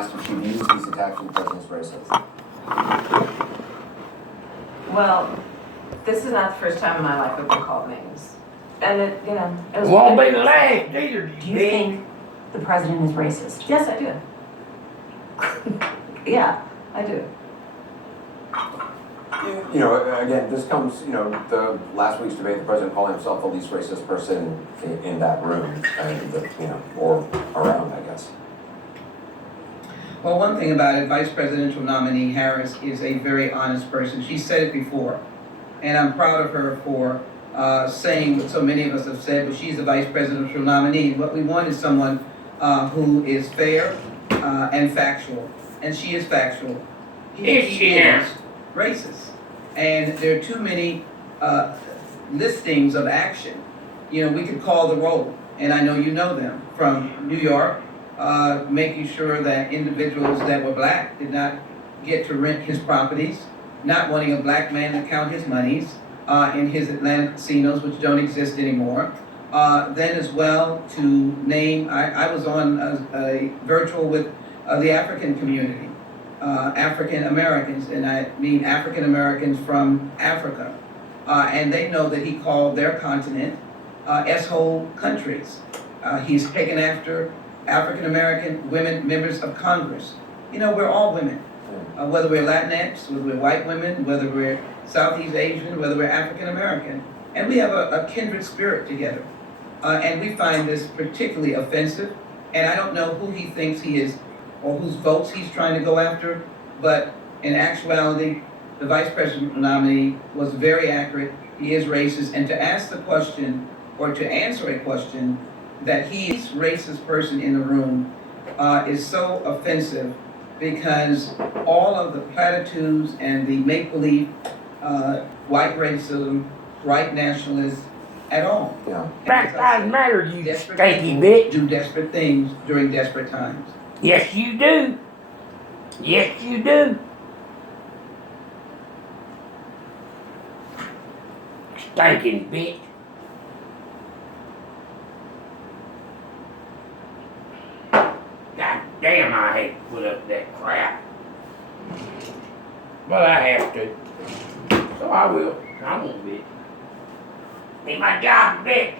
asked if she views these attacks from the president as racist. Well, this is not the first time in my life I've been called names. And it was... Won't be the last either. Do you think the president is racist? Yes, I do. Yeah, I do. Again, this comes, the last week's debate, the president calling himself the least racist person in that room, or around, I guess. Well, one thing about it, Vice Presidential nominee Harris is a very honest person. She said it before, and I'm proud of her for saying what so many of us have said, but she's the Vice Presidential nominee. What we want is someone who is fair and factual, and she is factual. He is racist, and there are too many listings of action. We could call the roll, and I know you know them, from New York, making sure that individuals that were black did not get to rent his properties, not wanting a black man to count his monies in his Atlanta casinos, which don't exist anymore. Then as well to name, I was on a virtual with the African community, African Americans, and I mean African Americans from Africa. And they know that he called their continent S-hole countries. He's taken after African American women, members of Congress. We're all women, whether we're Latinx, whether we're white women, whether we're Southeast Asian, whether we're African American. And we have a kindred spirit together. And we find this particularly offensive. And I don't know who he thinks he is or whose votes he's trying to go after. But in actuality, the vice president nominee was very accurate. He is racist. And to ask the question or to answer a question that he's racist person in the room is so offensive, because all of the platitudes and the make-believe white racism, white nationalists at all. Yeah. Black Lives Matter, you Desperate stinky people bitch. do desperate things during desperate times. Yes, you do. Yes, you do. Stinking bitch. God damn, I hate to put up that crap. But I have to. So I will. I won't, bitch. Ain't my job, bitch.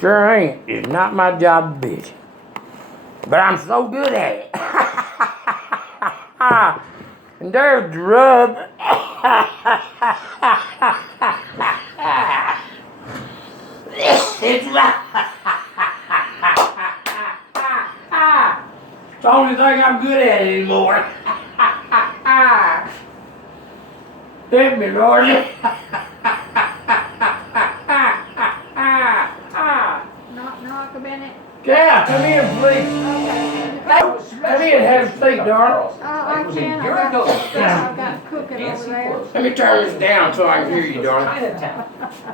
Sure ain't. It's not my job, bitch. But I'm so good at it. And there's the rub. It's right. It's the only thing I'm good at anymore. Hit me, Lord. Knock a minute. Yeah, come in, please. Come in, have a seat, darling. I can. I've got cooking over there. Let me turn this down so I can hear you, darling. Chinatown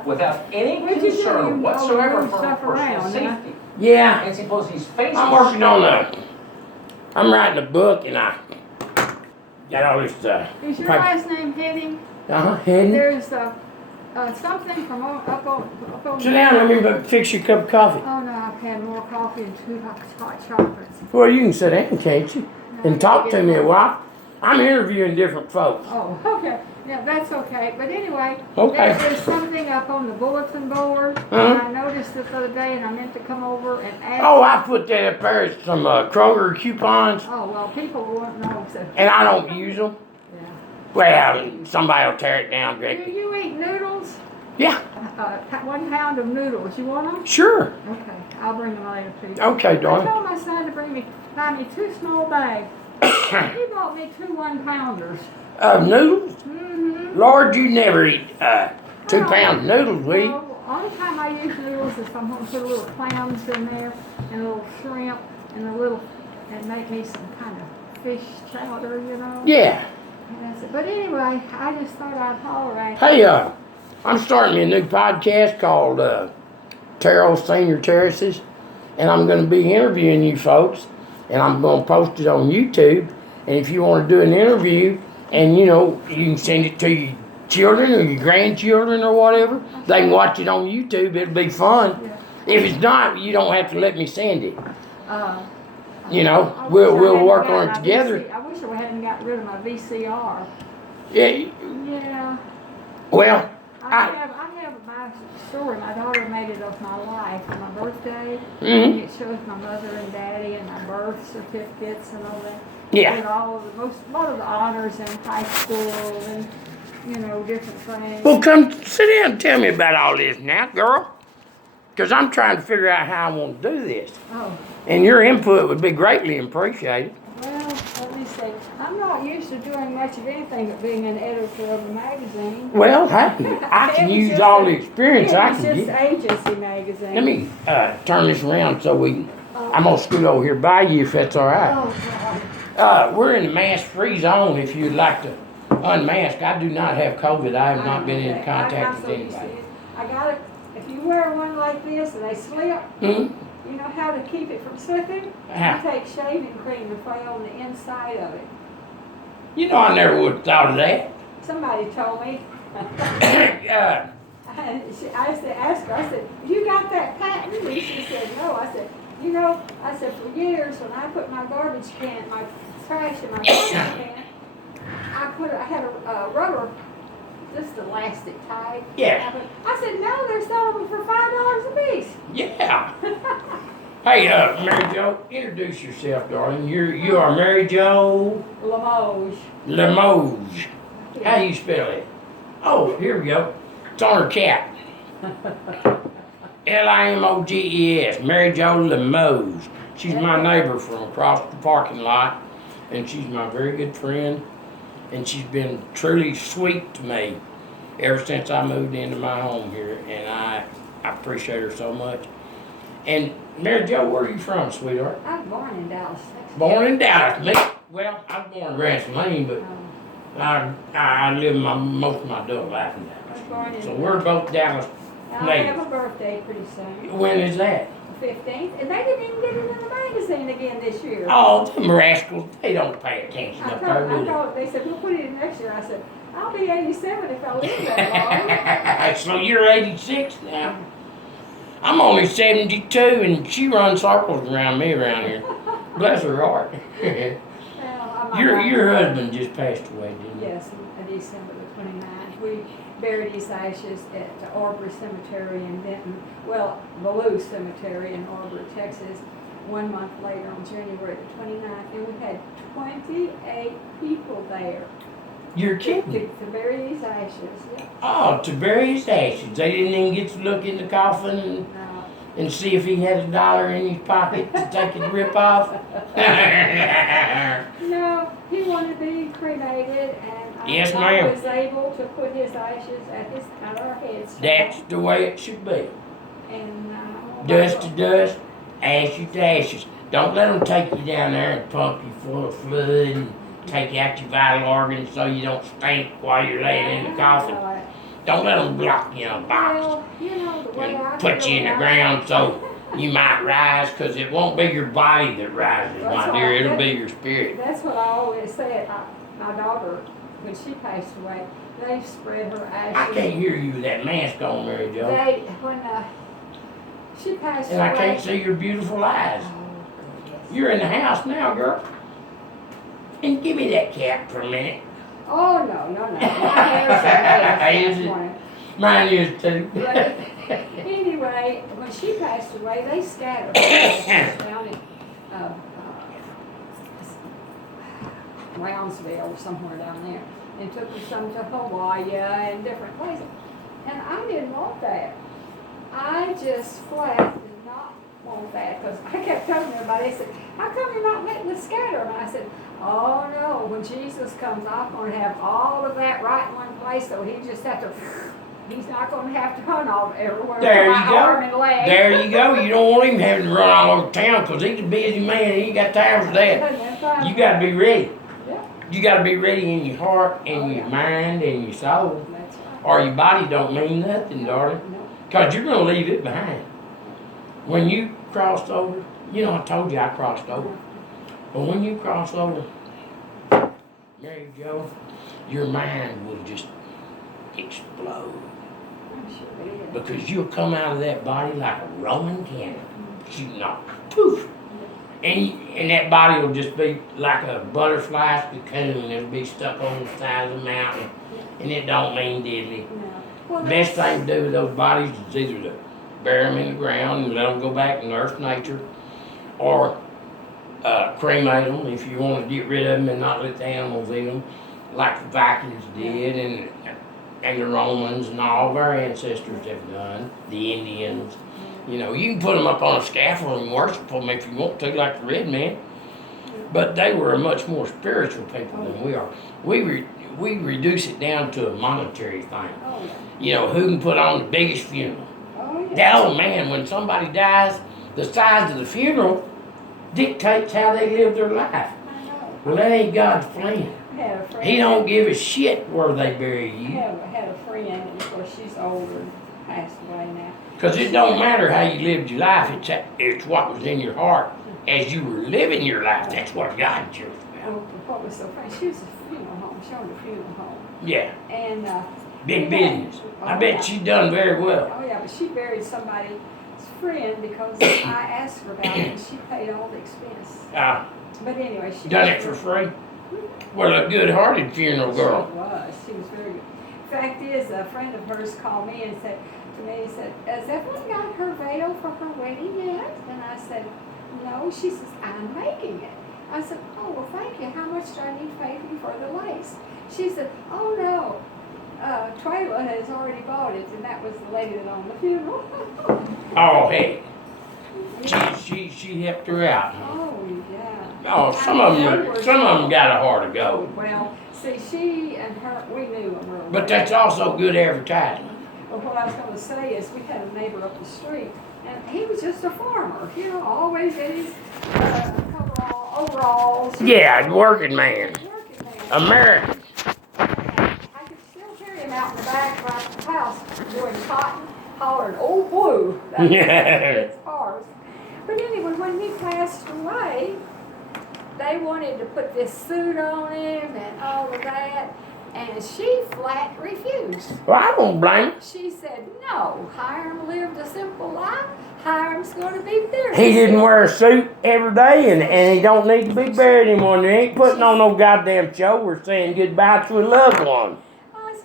without any What'd you do? concern You whatsoever moved for her stuff personal around, huh? safety. Yeah, Nancy Pelosi's face. I'm working on I'm writing a book and I got all this stuff. Is your last name Heading? Heading. There's something from up on. Sit down, let me fix you a cup of coffee. Oh no, I've had more coffee and 2 hot chocolates. Well, you can sit down, can't you? And talk to me a while. I'm interviewing different folks. Oh, okay. Yeah, that's okay. But anyway, Okay. there's something up on the bulletin board, and I noticed it the other day, and I meant to come over and ask. Oh, I put that up there as some Kroger coupons, Oh, well, people won't know. So. and I don't use them. Yeah. Well, somebody will tear it down, Do Greg. you eat noodles? Yeah, 1 pound of noodles. You want them? sure. Okay, I'll bring them later to you. Okay, I darling. told my son to buy me 2 small bags. He bought me 2 1-pounders. Noodles? Mm-hmm. Lord, you never eat 2 pounds of noodles, will you? No, only time I use noodles is if I'm gonna put a little clams in there and a little shrimp and make me some kind of fish chowder, you know? Yeah. And that's it. But anyway, I just thought I'd holler at you. Hey, I'm starting me a new podcast called Terrell Senior Terraces, and I'm going to be interviewing you folks, and I'm going to post it on YouTube. And if you want to do an interview, and you know, you can send it to your children or your grandchildren or whatever, they can watch it on YouTube. It'll be fun. Yeah. If it's not, you don't have to let me send it. You I know, wish I we'll hadn't work got on my it together. I wish I hadn't got rid of my VCR. Yeah. Yeah. Well, I have my story. My daughter made it of my life for my birthday. Mhm. And it shows my mother and daddy and my birth certificates and all that. yeah. And all of a lot of the honors in high school and, you know, different things. Well, come sit down and tell me about all this now, girl. Because I'm trying to figure out how I want to do this. Oh, And your input would be greatly appreciated. well, let me see. I'm not used to doing much of anything but being an editor of a magazine. Well, hey, I can It was use just all a- the experience I can It's get. just agency magazine. Let me turn this around so we can. I'm going to scoot over here by you if that's all right. Oh, God. We're in the mask-free zone if you'd like to unmask. I do not have COVID. I have not been in Okay. contact I'm with so used to anybody. it. I got it. If you wear one like this and they slip, Hmm? you know how to keep it from slipping? How? You take shaving cream and put it on the inside of it. You know, I never would have thought of that. Somebody told me. uh, I said, asked her, I said, you got that patent? And she said, no. I said, you know, I said, for years when I put my garbage can, my trash in my garbage can, I had a rubber, just elastic type. Yeah. I said, no, they're selling them for $5 a piece. yeah. Hey, Mary Jo, introduce yourself, darling. You are Mary Jo Limoges. Limoges. How do you spell it? Oh, here we go. It's on her cap. Limoges. Mary Jo Limoges. She's my neighbor from across the parking lot, and she's my very good friend, and she's been truly sweet to me ever since I moved into my home here, and I appreciate her so much. And Mary Jo, where are you from, sweetheart? I was born in Dallas, Texas. Born in Dallas. Me, well, I was born in Grand Saline, but I lived most of my adult life in I was born Dallas. in. So we're both Dallas. I'll natives. have a birthday pretty soon, When is that? the 15th, and they didn't even get it in the magazine again this year. Oh, them rascals, they don't pay attention up there, do They said, we'll put it in next year. I said, I'll be 87 if I live that long. So you're 86 now. I'm only 72, and she runs circles around me around here. Bless her heart. Well, I'm Your husband just passed away, didn't he? Yes, on December the 29th. We buried his ashes at the Aubrey Cemetery in Denton, well, Ballou Cemetery in Aubrey, Texas, 1 month later on January the 29th. And we had 28 people there You're kidding. to bury his ashes. Yeah. Oh, to bury his ashes. They didn't even get to look in the coffin No. and see if he had $1 in his pocket to take his rip off. No, he wanted to be cremated, and Yes, I ma'am. was able to put his ashes at our headstone. That's the way it should be. And Dust to dust, ashes to ashes. Don't let them take you down there and pump you full of fluid and take out your vital organs so you don't stink while you're laying in the coffin. Don't let them block you in a box Well, you know, the way I and put you in the feel ground about so you might rise, because it won't be your body that rises, That's my what dear. I It'll said. be your spirit. That's what I always said. My daughter, when she passed away, they spread her I ashes. can't hear you with that mask on, Mary Jo. When she passed And away. I can't see your beautiful eyes. You're in the house now, girl. And give me that cap for a minute. Oh, no. My hair's Is a it? mess this morning. Mine is too. But anyway, when she passed away, they scattered her ashes down in Brownsville or somewhere down there, and took her some to Hawaii and different places. And I didn't want that. I just flat did not want that, because I kept telling everybody, they said, how come you're not letting us scatter them? And I said, oh no, when Jesus comes, I'm gonna have all of that right in one place, so he just have to, he's not gonna have to hunt all everywhere There with you my go. arm and leg. There you go. You don't want him having to run all over town because he's a busy man. He ain't got time for that. That's fine. You got to be ready. Yeah. You got to be ready in your heart and Oh, your yeah. mind and your soul. That's right. Or your body don't mean nothing, darling. No. Because you're going to leave it behind. When you crossed over, you know, I told you I crossed over. But when you cross over, Mary Jo, your mind will just explode. I'm sure it is. Because you'll come out of that body like a Roman cannon, shooting off, poof. And that body will just be like a butterfly's cocoon. It'll be stuck on the side of the mountain, and it don't mean diddly. No. Well, The best that's- thing to do with those bodies is either to bury them in the ground and let them go back and nurse nature, or cremate them if you want to get rid of them and not let the animals eat them, like the Vikings did and the Romans and all of our ancestors have done, the Indians. You know, you can put them up on a scaffold and worship them if you want to, like the red man. But they were a much more spiritual people than we are. We reduce it down to a monetary thing. Oh, yeah. You know, who can put on the biggest funeral? Oh, yeah. That old man, when somebody dies, the size of the funeral dictates how they live their life. I know. Well, that ain't God's plan. I had a friend. He don't give a shit where they bury I you. had a friend, and of course she's older and passed away now. Because it don't matter how you lived your life, it's what was in your heart as you were living your life. That's what God cares about. Oh, what was so funny? She was a funeral home. She owned a funeral home, Yeah, and big business. I bet she done very well. Oh yeah, but she buried somebody's friend because I asked her about it, and she paid all the expense. But anyway, she Done it for free. Well, a good-hearted funeral girl. She was. She was very good. Fact is, a friend of hers called me and said to me, he said, "Has Evelyn got her veil for her wedding yet?" And I said, "No." She says, "I'm making it." I said, "Oh, well, thank you. How much do I need to pay you for the lace?" She said, "Oh, no. Trayla has already bought it," and that was the lady that owned the funeral. Oh, hey. She helped her out. Oh, yeah. Oh, some of them got a heart of gold. Well, see, she and her, we knew them real But well. that's also good advertising. But what I was going to say is, we had a neighbor up the street, and he was just a farmer, you know, always in his overalls. Yeah, working man. Working man. American. I could still carry him out in the back of the house doing cotton, hollering, "Old Blue." That's ours. But anyway, when he passed away, they wanted to put this suit on him and all of that, and she flat refused. Well, I don't blame him. She said, "No, Hiram lived a simple life. Hiram's going to be buried." He didn't wear a suit every day, and he don't need to be buried anymore. They ain't putting on no goddamn show or saying goodbye to a loved one.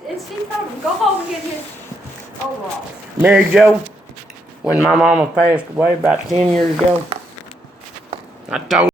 And she told him, "Go home and get his overalls." Mary Jo, when my mama passed away about 10 years ago, I told